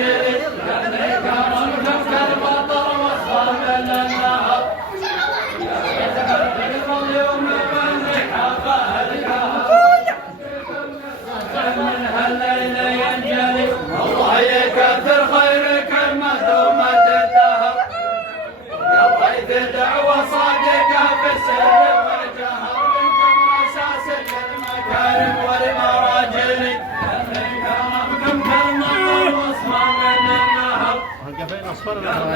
المراجل كرمكم كالمطر واصفى من النهر اليوم من حفاه القهر من هالليل ينجلي الله يكثر خيرك المهدومة الدهر قضيت دعوة صادقة في السر والجهر منكم أساس للمكارم والمراجل كرمكم كالمطر واصفى من النهر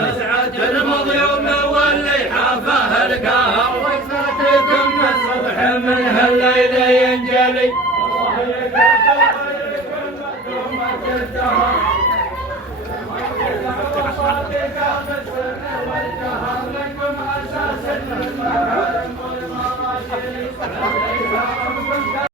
نزعة المظلوم واللي حافاه القهر وفاتكم الصبح من هالليل ينجلي الله يكثر خيرك المهدومة الدهر